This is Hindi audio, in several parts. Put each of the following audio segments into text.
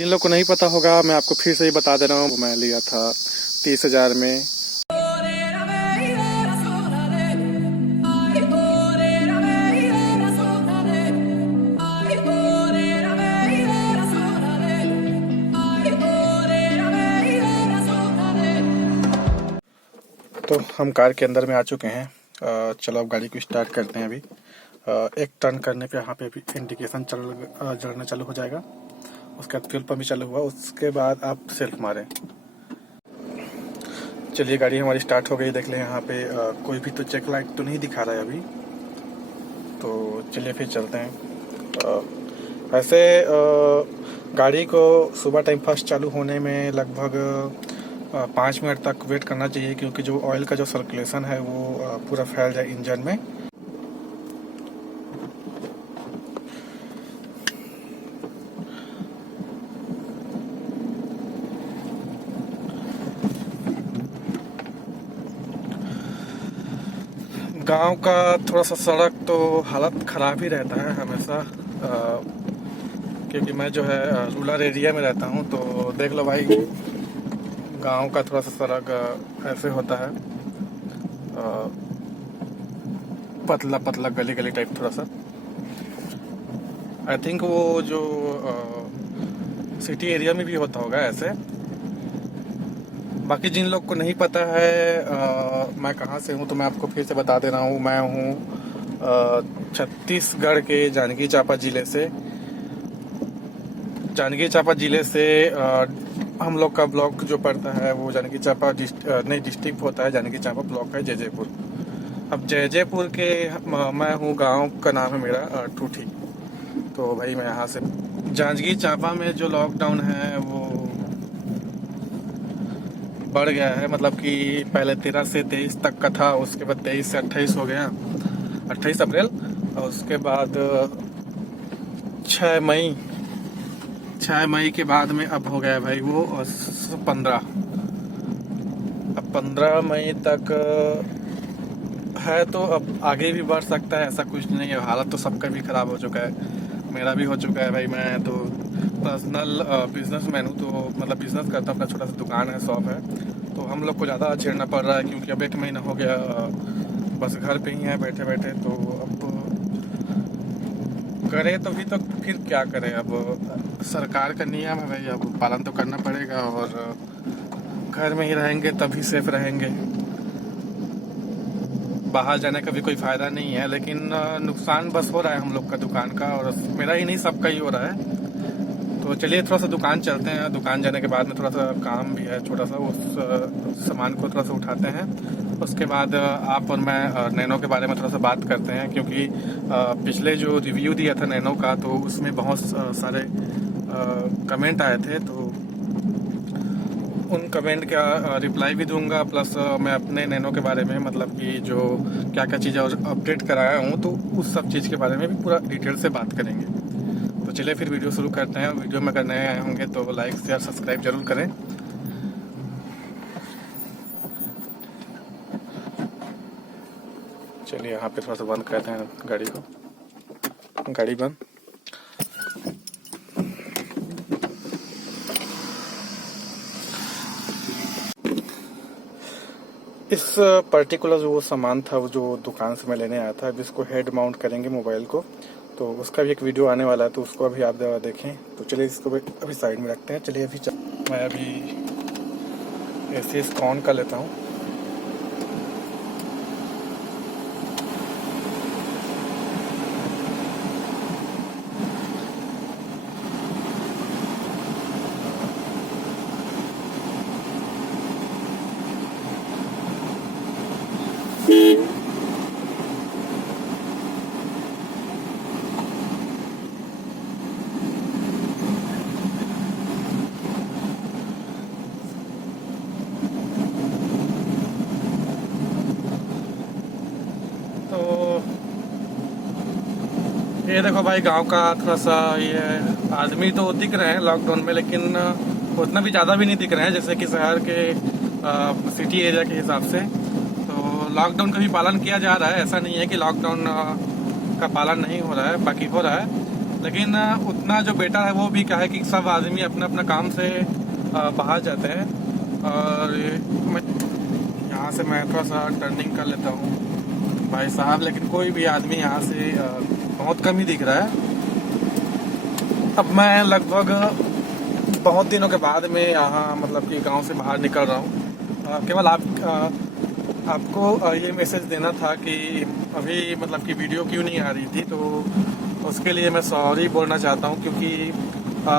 जिन लोग को नहीं पता होगा मैं आपको फिर से ही बता दे रहा हूँ। मैं लिया था 30,000 में। तो हम कार के अंदर में आ चुके हैं। चलो अब गाड़ी को स्टार्ट करते हैं। अभी एक टर्न करने पे यहाँ पे भी इंडिकेशन जलना चालू हो जाएगा। उसके बाद फ्यूल पंप भी चालू हुआ। उसके बाद आप सेल्फ मारें। चलिए गाड़ी हमारी स्टार्ट हो गई। देख लें यहाँ पे कोई भी तो चेक लाइट तो नहीं दिखा रहा है अभी। तो चलिए फिर चलते हैं। वैसे गाड़ी को सुबह टाइम फर्स्ट चालू होने में लगभग 5 मिनट तक वेट करना चाहिए, क्योंकि जो ऑयल का जो सर्कुलेशन है वो पूरा फैल जाए इंजन में। गांव का थोड़ा सा सड़क तो हालत ख़राब ही रहता है हमेशा, क्योंकि मैं जो है रूरल एरिया में रहता हूँ। तो देख लो भाई, गांव का थोड़ा सा सड़क ऐसे होता है, पतला पतला गली गली टाइप थोड़ा सा। आई थिंक वो जो सिटी एरिया में भी होता होगा ऐसे। बाकी जिन लोग को नहीं पता है मैं कहाँ से हूँ, तो मैं आपको फिर से बता दे रहा हूँ। मैं हूँ छत्तीसगढ़ के जांजगीर चांपा ज़िले से। जांजगीर चांपा ज़िले से हम लोग का ब्लॉक जो पड़ता है वो जांजगीर चांपा नहीं डिस्ट्रिक्ट होता है। जांजगीर चांपा ब्लॉक है जयजयपुर। अब जयजयपुर के मैं हूँ, गांव का नाम है मेरा टूठी। तो भाई मैं यहाँ से जांजगीर चांपा में जो लॉकडाउन है वो बढ़ गया है। मतलब कि पहले 13 से 23 तक का था, उसके बाद 23 से 28 हो गया, 28 अप्रैल। और उसके बाद 6 मई के बाद में अब हो गया भाई वो 15। अब 15 मई तक है, तो अब आगे भी बढ़ सकता है, ऐसा कुछ नहीं है। हालत तो सबका भी ख़राब हो चुका है, मेरा भी हो चुका है भाई। मैं तो पर्सनल बिजनेसमैन हूँ, तो मतलब बिजनेस करता हूँ, अपना छोटा सा दुकान है, शॉप है। तो हम लोग को ज़्यादा झेलना पड़ रहा है, क्योंकि अब 1 महीना हो गया बस घर पे ही हैं बैठे बैठे। तो अब करें तो भी तो फिर क्या करें, अब सरकार का नियम है भाई, अब पालन तो करना पड़ेगा। और घर में ही रहेंगे तभी सेफ रहेंगे, बाहर जाने का भी कोई फ़ायदा नहीं है। लेकिन नुकसान बस हो रहा है हम लोग का दुकान का, और मेरा ही नहीं सबका ही हो रहा है। तो चलिए थोड़ा सा दुकान चलते हैं। दुकान जाने के बाद में थोड़ा सा काम भी है छोटा सा, उस सामान को थोड़ा सा उठाते हैं। उसके बाद आप और मैं नैनो के बारे में थोड़ा सा बात करते हैं, क्योंकि पिछले जो रिव्यू दिया था नैनो का, तो उसमें बहुत सारे कमेंट आए थे। तो उन कमेंट का रिप्लाई भी दूंगा, प्लस मैं अपने नैनो के बारे में, मतलब कि जो क्या क्या चीज़ें और अपडेट कराया हूँ, तो उस सब चीज़ के बारे में भी पूरा डिटेल से बात करेंगे। तो चलिए फिर वीडियो शुरू करते हैं। वीडियो में करने आए होंगे तो लाइक शेयर सब्सक्राइब जरूर करें। चलिए यहाँ पे थोड़ा सा बंद करते हैं गाड़ी को। गाड़ी बंद। इस पर्टिकुलर जो सामान था, वो जो दुकान से मैं लेने आया था, अब इसको हेड माउंट करेंगे मोबाइल को। तो उसका भी एक वीडियो आने वाला है, तो उसको अभी आप देखें। तो चलिए इसको अभी साइड में रखते हैं। चलिए मैं अभी ऐसे इसको ऑन कर लेता हूँ। ये देखो भाई, गांव का थोड़ा सा ये आदमी तो दिख रहे हैं लॉकडाउन में, लेकिन उतना भी ज़्यादा भी नहीं दिख रहे हैं जैसे कि शहर के सिटी एरिया के हिसाब से। तो लॉकडाउन का भी पालन किया जा रहा है, ऐसा नहीं है कि लॉकडाउन का पालन नहीं हो रहा है, बाकी हो रहा है। लेकिन उतना जो बेटर है वो भी क्या है कि सब आदमी अपना अपना काम से बाहर जाते हैं। और यहाँ से मैं थोड़ा सा टर्निंग कर लेता हूँ भाई साहब, लेकिन कोई भी आदमी यहाँ से बहुत कम ही दिख रहा है। अब मैं लगभग बहुत दिनों के बाद में यहाँ मतलब कि गांव से बाहर निकल रहा हूँ। केवल आपको ये मैसेज देना था कि अभी मतलब कि वीडियो क्यों नहीं आ रही थी, तो उसके लिए मैं सॉरी बोलना चाहता हूँ, क्योंकि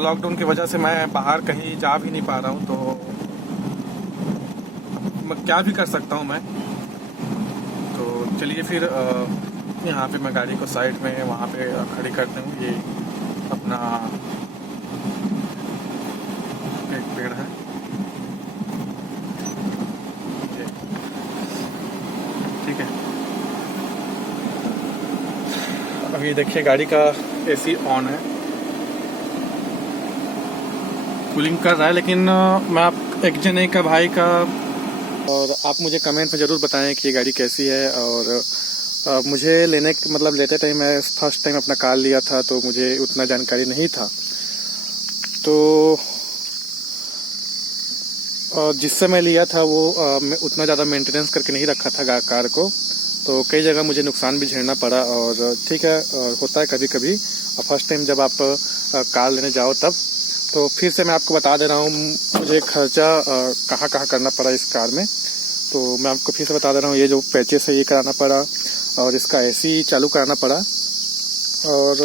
लॉकडाउन की वजह से मैं बाहर कहीं जा भी नहीं पा रहा हूँ। तो मैं क्या भी कर सकता हूँ मैं। तो चलिए फिर यहाँ पे मैं गाड़ी को साइड में वहाँ पे खड़ी करते हूँ। ये अपना एक पेड़ है, ठीक है। अभी देखिए गाड़ी का एसी ऑन है, कूलिंग कर रहा है। लेकिन मैं आप एक जने का भाई का, और आप मुझे कमेंट में ज़रूर बताएं कि ये गाड़ी कैसी है। और मुझे लेते टाइम मैं फर्स्ट टाइम अपना कार लिया था, तो मुझे उतना जानकारी नहीं था। तो जिससे मैं लिया था वो मैं उतना ज़्यादा मेंटेनेंस करके नहीं रखा था कार को, तो कई जगह मुझे नुकसान भी झेलना पड़ा। और ठीक है, होता है कभी कभी। फर्स्ट टाइम जब आप कार लेने जाओ तब, तो फिर से मैं आपको बता दे रहा हूँ मुझे खर्चा कहाँ कहाँ करना पड़ा इस कार में। तो मैं आपको फिर से बता दे रहा हूँ, ये जो पैचेस है ये कराना पड़ा, और इसका एसी चालू कराना पड़ा, और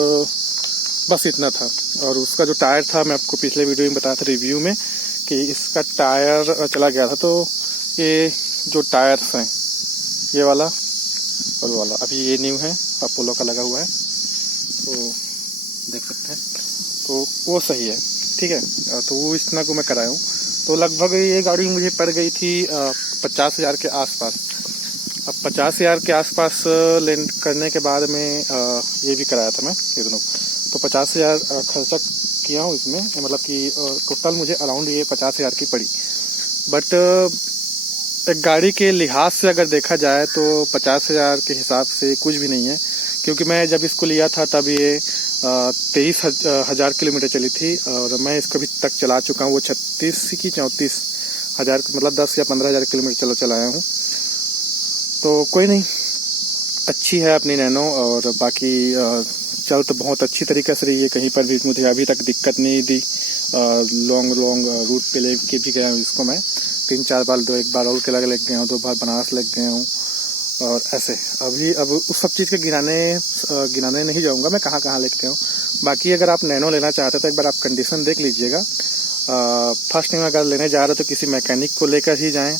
बस इतना था। और उसका जो टायर था, मैं आपको पिछले वीडियो में बताया था रिव्यू में कि इसका टायर चला गया था। तो ये जो टायर्स हैं, ये वाला और वाला, अभी ये न्यू है, अपोलो का लगा हुआ है, तो देख सकते हैं। तो वो सही है, ठीक है। तो वो इतना को मैं कराया हूँ। तो लगभग ये गाड़ी मुझे पड़ गई थी 50,000 के आसपास। अब 50,000 के आसपास लेन करने के बाद में ये भी कराया था मैं, ये दोनों। तो 50,000 खर्चा किया हूँ इसमें, मतलब कि टोटल मुझे अराउंड ये 50,000 की पड़ी। बट एक गाड़ी के लिहाज से अगर देखा जाए तो 50,000 के हिसाब से कुछ भी नहीं है, क्योंकि मैं जब इसको लिया था तब ये 23,000 किलोमीटर चली थी, और मैं इसको अभी तक चला चुका हूँ वो 36 की 34,000, मतलब 10 या 15,000 किलोमीटर चलाया हूँ। तो कोई नहीं, अच्छी है अपनी नैनो। और बाकी चल तो बहुत अच्छी तरीके से रही है, कहीं पर भी मुझे अभी तक दिक्कत नहीं दी। लॉन्ग रूट पे लेके भी गया हूँ इसको मैं 3-4 बार, एक बार और के लग गया हूँ, 2 बार बनारस लग गया हूँ, और ऐसे। अब उस सब चीज़ के गिनाने नहीं जाऊँगा मैं कहाँ कहाँ लेके गया हूँ। बाकी अगर आप नैनो लेना चाहते हो तो एक बार आप कंडीशन देख लीजिएगा। फर्स्ट टाइम अगर लेने जा रहे हो तो किसी मैकेनिक को लेकर ही जाएँ।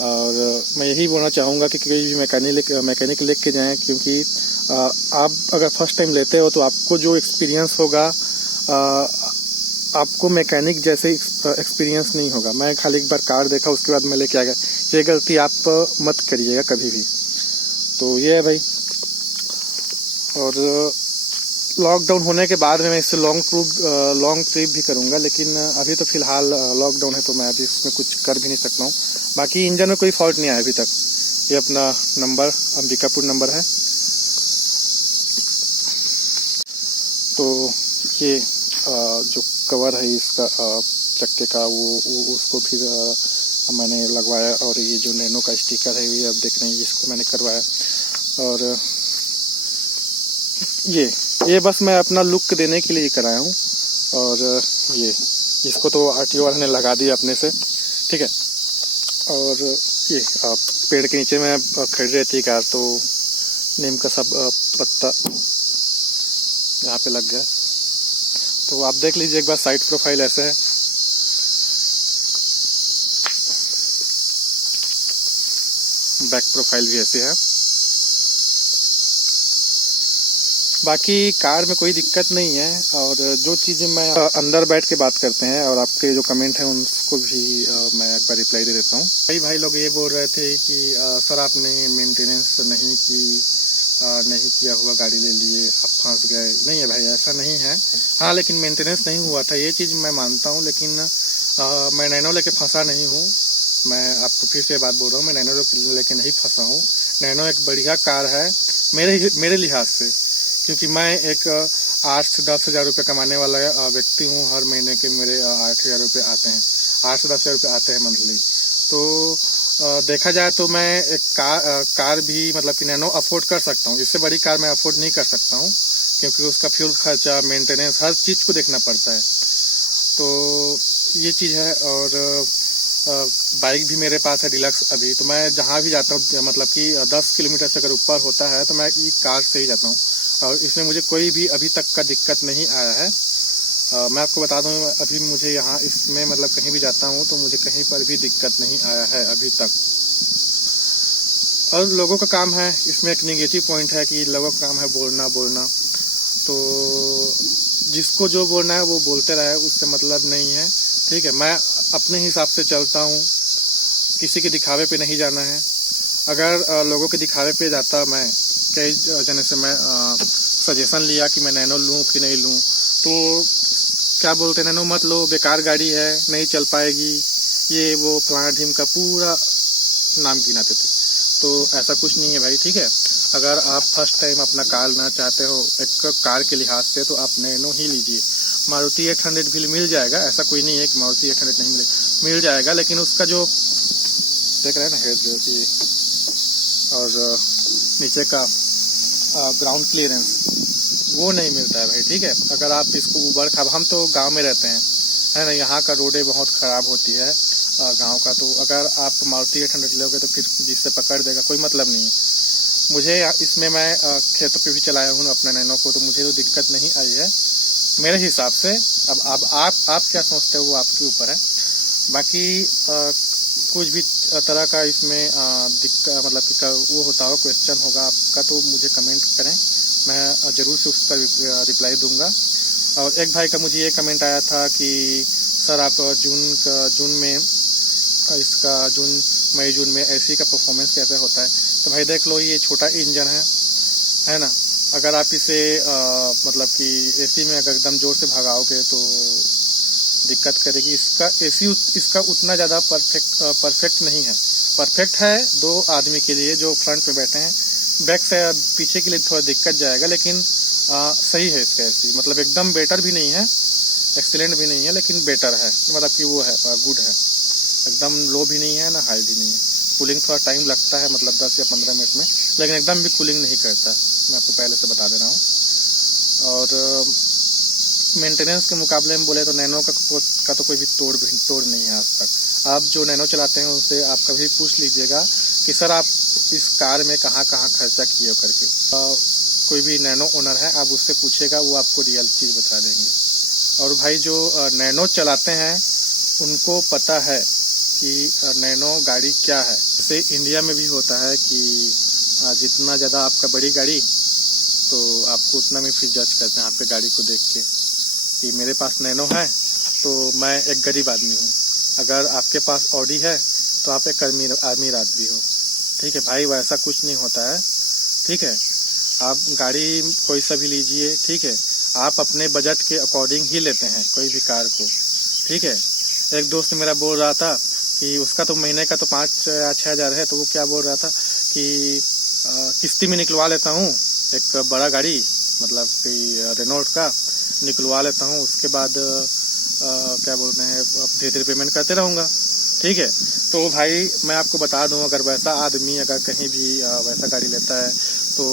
और मैं यही बोलना चाहूँगा कि कोई भी मैकेनिक लेके जाएं, क्योंकि आप अगर फर्स्ट टाइम लेते हो तो आपको जो एक्सपीरियंस होगा, आपको मैकेनिक जैसे एक्सपीरियंस नहीं होगा। मैं खाली एक बार कार देखा, उसके बाद मैं लेके आ गया, ये गलती आप मत करिएगा कभी भी। तो ये है भाई। और लॉकडाउन होने के बाद में मैं इससे लॉन्ग ट्रिप भी करूंगा, लेकिन अभी तो फिलहाल लॉकडाउन है, तो मैं अभी उसमें कुछ कर भी नहीं सकता हूँ। बाकी इंजन में कोई फॉल्ट नहीं आया अभी तक। ये अपना नंबर अंबिकापुर नंबर है। तो ये जो कवर है इसका चक्के का, वो उसको भी मैंने लगवाया। और ये जो नैनो का स्टिकर है ये अब देख रहे हैं, इसको मैंने करवाया। और ये बस मैं अपना लुक देने के लिए कराया हूँ। और ये इसको तो आरटीओ वाले ने लगा दिया अपने से, ठीक है। और ये पेड़ के नीचे में खड़ी रहती है कार, तो नीम का सब पत्ता यहाँ पे लग गया। तो आप देख लीजिए एक बार, साइड प्रोफाइल ऐसे है, बैक प्रोफाइल भी ऐसे है। बाकी कार में कोई दिक्कत नहीं है। और जो चीज़ें मैं अंदर बैठ के बात करते हैं, और आपके जो कमेंट हैं उनको भी मैं एक बार रिप्लाई दे देता हूँ। कई भाई लोग ये बोल रहे थे कि सर आपने मेंटेनेंस नहीं किया हुआ, गाड़ी ले लिए, आप फंस गए। नहीं है भाई, ऐसा नहीं है। हाँ, लेकिन मेंटेनेंस नहीं हुआ था, ये चीज़ मैं मानता हूँ। लेकिन मैं नैनो लेके फंसा नहीं हूँ। मैं आपको फिर से बात बोल रहा हूँ, मैं नैनो लेके नहीं फंसा हूँ। नैनो एक बढ़िया कार है मेरे लिहाज से, क्योंकि मैं एक 8 से 10 हज़ार रुपये कमाने वाला व्यक्ति हूँ। हर महीने के मेरे 8 हज़ार रुपये आते हैं, 8 से 10 हज़ार रुपये आते हैं मंथली। तो देखा जाए तो मैं एक कार भी मतलब कि नैनो अफोर्ड कर सकता हूँ। इससे बड़ी कार मैं अफोर्ड नहीं कर सकता हूँ, क्योंकि उसका फ्यूल खर्चा, मेंटेनेंस, हर चीज़ को देखना पड़ता है। तो ये चीज़ है। और बाइक भी मेरे पास है डिलक्स अभी। तो मैं जहाँ भी जाता हूँ मतलब कि 10 किलोमीटर से अगर ऊपर होता है तो मैं ये कार से ही जाता हूँ, और इसमें मुझे कोई भी अभी तक का दिक्कत नहीं आया है। मैं आपको बता दूं, अभी मुझे यहाँ इसमें मतलब कहीं भी जाता हूँ तो मुझे कहीं पर भी दिक्कत नहीं आया है अभी तक। और लोगों का काम है, इसमें एक नेगेटिव पॉइंट है कि लोगों का काम है बोलना। तो जिसको जो बोलना है वो बोलते रहे, उससे मतलब नहीं है। ठीक है, मैं अपने हिसाब से चलता हूँ, किसी के दिखावे पे नहीं जाना है। अगर लोगों के दिखावे पे जाता, मैं कई जने से मैं सजेशन लिया कि मैं नैनो लूँ कि नहीं लूँ, तो क्या बोलते, नैनो मत लो, बेकार गाड़ी है, नहीं चल पाएगी, ये वो फलाना ढीम का पूरा नाम गिनाते थे। तो ऐसा कुछ नहीं है भाई। ठीक है, अगर आप फर्स्ट टाइम अपना कार लेना चाहते हो एक कार के लिहाज से, तो आप नैनो ही लीजिए। मारुति 800 भी मिल जाएगा, ऐसा कोई नहीं है कि मारुति 800 नहीं मिल जाएगा, लेकिन उसका जो देख रहे हैं ना हेड और नीचे का ग्राउंड क्लियरेंस, वो नहीं मिलता है भाई। ठीक है, अगर आप इसको उबड़ खाब, हम तो गांव में रहते हैं, है ना, यहाँ का रोडें बहुत ख़राब होती है गांव का। तो अगर आप मारुति 800 लोगे तो फिर जिससे पकड़ देगा, कोई मतलब नहीं है। मुझे इसमें मैं खेतों पे भी चलाया हूँ अपने नैनो को, तो मुझे तो दिक्कत नहीं आई है मेरे हिसाब से। अब आप क्या सोचते हो वो आपके ऊपर है। बाकी कुछ भी तरह का इसमें दिक्कत मतलब कि वो होता होगा, क्वेश्चन होगा आपका, तो मुझे कमेंट करें, मैं ज़रूर से उस पर रिप्लाई दूंगा। और एक भाई का मुझे ये कमेंट आया था कि सर आप जून में इसका मई जून में एसी का परफॉर्मेंस कैसे होता है। तो भाई देख लो, ये छोटा इंजन है ना, अगर आप इसे मतलब कि एसी में अगर एकदम जोर से भगाओगे तो दिक्कत करेगी। इसका एसी इसका उतना ज़्यादा परफेक्ट नहीं है। परफेक्ट है 2 आदमी के लिए जो फ्रंट पे बैठे हैं, बैक से पीछे के लिए थोड़ा दिक्कत जाएगा, लेकिन सही है इसका एसी। मतलब एकदम बेटर भी नहीं है, एक्सीलेंट भी नहीं है, लेकिन बेटर है, मतलब कि वो है गुड है। एकदम लो भी नहीं है ना हाई भी नहीं है। कूलिंग थोड़ा टाइम लगता है, मतलब 10 या 15 मिनट में, लेकिन एकदम भी कूलिंग नहीं करता, मैं आपको पहले से बता दे रहा हूँ। और मेंटेनेंस के मुकाबले में बोले तो नैनो का तो कोई भी तोड़ नहीं है आज तक। आप जो नैनो चलाते हैं उनसे आप कभी पूछ लीजिएगा कि सर आप इस कार में कहाँ खर्चा किए हो करके। कोई भी नैनो ओनर है, आप उससे पूछेगा, वो आपको रियल चीज़ बता देंगे। और भाई जो नैनो चलाते हैं उनको पता है कि नैनो गाड़ी क्या है। जैसे इंडिया में भी होता है कि जितना ज़्यादा आपका बड़ी गाड़ी, तो आपको उतना में फिर जज करते हैं आपके गाड़ी को देख के कि मेरे पास नैनो है तो मैं एक गरीब आदमी हूँ, अगर आपके पास ऑडी है तो आप एक अमीर आदमी हो। ठीक है भाई, वैसा कुछ नहीं होता है। ठीक है, आप गाड़ी कोई सा भी लीजिए, ठीक है, आप अपने बजट के अकॉर्डिंग ही लेते हैं कोई भी कार को। ठीक है, एक दोस्त मेरा बोल रहा था कि उसका तो महीने का तो 5 या 6 हज़ार है, तो वो क्या बोल रहा था कि किस्ती में निकलवा लेता हूँ एक बड़ा गाड़ी, मतलब कि रेनॉल्ट का निकलवा लेता हूँ, उसके बाद क्या बोलते हैं धीरे धीरे पेमेंट करते रहूँगा। ठीक है, तो भाई मैं आपको बता दूं, अगर वैसा आदमी अगर कहीं भी वैसा गाड़ी लेता है तो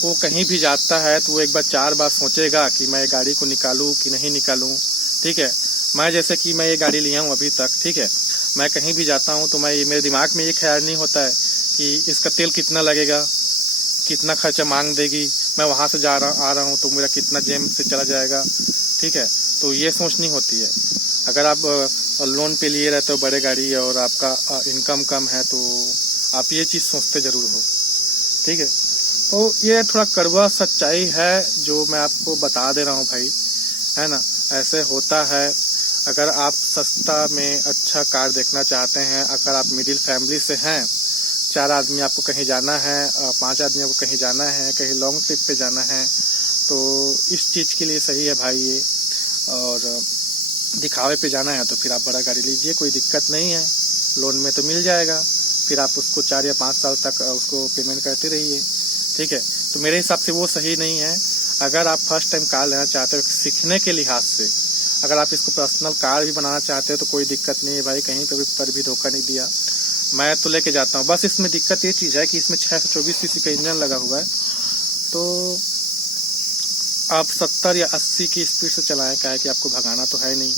वो कहीं भी जाता है तो वो एक बार 4 बार सोचेगा कि मैं गाड़ी को निकालूं कि नहीं निकालूं। ठीक है, मैं जैसे कि मैं ये गाड़ी लिया हूँ अभी तक, ठीक है, मैं कहीं भी जाता हूँ तो मेरे दिमाग में ये ख्याल नहीं होता है कि इसका तेल कितना लगेगा, कितना खर्चा मांग देगी, मैं वहाँ से आ रहा हूँ तो मेरा कितना जेब से चला जाएगा। ठीक है, तो ये सोच नहीं होती है। अगर आप लोन पे लिए रहते हो बड़े गाड़ी और आपका इनकम कम है तो आप ये चीज़ सोचते ज़रूर हो। ठीक है, तो ये थोड़ा कड़वा सच्चाई है जो मैं आपको बता दे रहा हूँ भाई, है ना, ऐसे होता है। अगर आप सस्ता में अच्छा कार देखना चाहते हैं, अगर आप मिडिल फैमिली से हैं, 4 आदमी आपको कहीं जाना है, 5 आदमी आपको कहीं जाना है, कहीं लॉन्ग ट्रिप पे जाना है, तो इस चीज़ के लिए सही है भाई ये। और दिखावे पे जाना है तो फिर आप बड़ा गाड़ी लीजिए, कोई दिक्कत नहीं है, लोन में तो मिल जाएगा, फिर आप उसको 4 या 5 साल तक उसको पेमेंट करते रहिए। ठीक है, तो मेरे हिसाब से वो सही नहीं है। अगर आप फर्स्ट टाइम कार लेना चाहते हो सीखने के लिहाज से, अगर आप इसको पर्सनल कार भी बनाना चाहते हो तो कोई दिक्कत नहीं है भाई, कहीं पर भी धोखा नहीं दिया, मैं तो लेके जाता हूँ। बस इसमें दिक्कत ये चीज़ है कि इसमें 624 सीसी का इंजन लगा हुआ है, तो आप 70 या 80 की स्पीड से चलाएं, क्या है कि आपको भगाना तो है नहीं,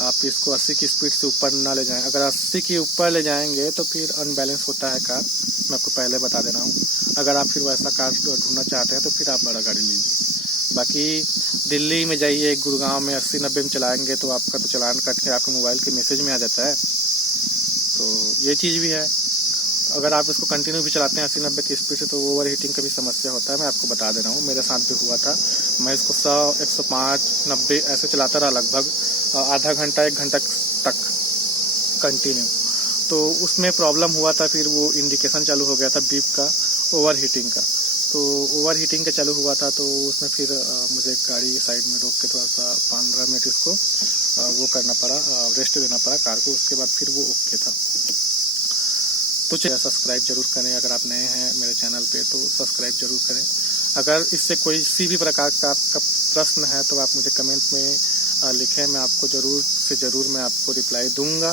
आप इसको 80 की स्पीड से ऊपर ना ले जाएं। अगर 80 के ऊपर ले जाएंगे तो फिर अनबैलेंस होता है कार, मैं आपको पहले बता दे रहा हूँ। अगर आप फिर वैसा कार ढूंढना चाहते हैं तो फिर आप बड़ा गाड़ी लीजिए। बाकी दिल्ली में जाइए, गुड़गांव में 80-90 में चलाएंगे तो आपका तो चालान कट के आपके मोबाइल के मैसेज में आ जाता है, तो ये चीज़ भी है। अगर आप इसको कंटिन्यू भी चलाते हैं 80-90 की स्पीड से तो ओवर हीटिंग का भी समस्या होता है, मैं आपको बता दे रहा हूँ, मेरे साथ भी हुआ था। मैं इसको 100, 105, 90 ऐसे चलाता रहा लगभग आधा घंटा 1 घंटा तक कंटिन्यू, तो उसमें प्रॉब्लम हुआ था। फिर वो इंडिकेशन चालू हो गया था बीप का, ओवर हीटिंग का, तो ओवर हीटिंग का चालू हुआ था, तो उसमें फिर मुझे गाड़ी साइड में रोक के थोड़ा सा 15 मिनट इसको वो करना पड़ा, रेस्ट देना पड़ा कार को, उसके बाद फिर वो ओके था। तो चलिए सब्सक्राइब जरूर करें, अगर आप नए हैं मेरे चैनल पे तो सब्सक्राइब जरूर करें। अगर इससे कोई सी भी प्रकार का आपका प्रश्न है तो आप मुझे कमेंट में लिखें, मैं आपको ज़रूर से ज़रूर मैं आपको रिप्लाई दूंगा।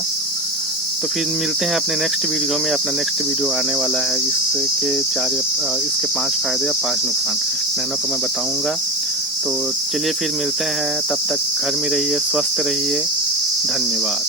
तो फिर मिलते हैं अपने नेक्स्ट वीडियो में। अपना नेक्स्ट वीडियो आने वाला है, इसके 5 फायदे या 5 नुकसान नैनो को मैं बताऊंगा। तो चलिए फिर मिलते हैं, तब तक घर में रहिए, स्वस्थ रहिए, धन्यवाद।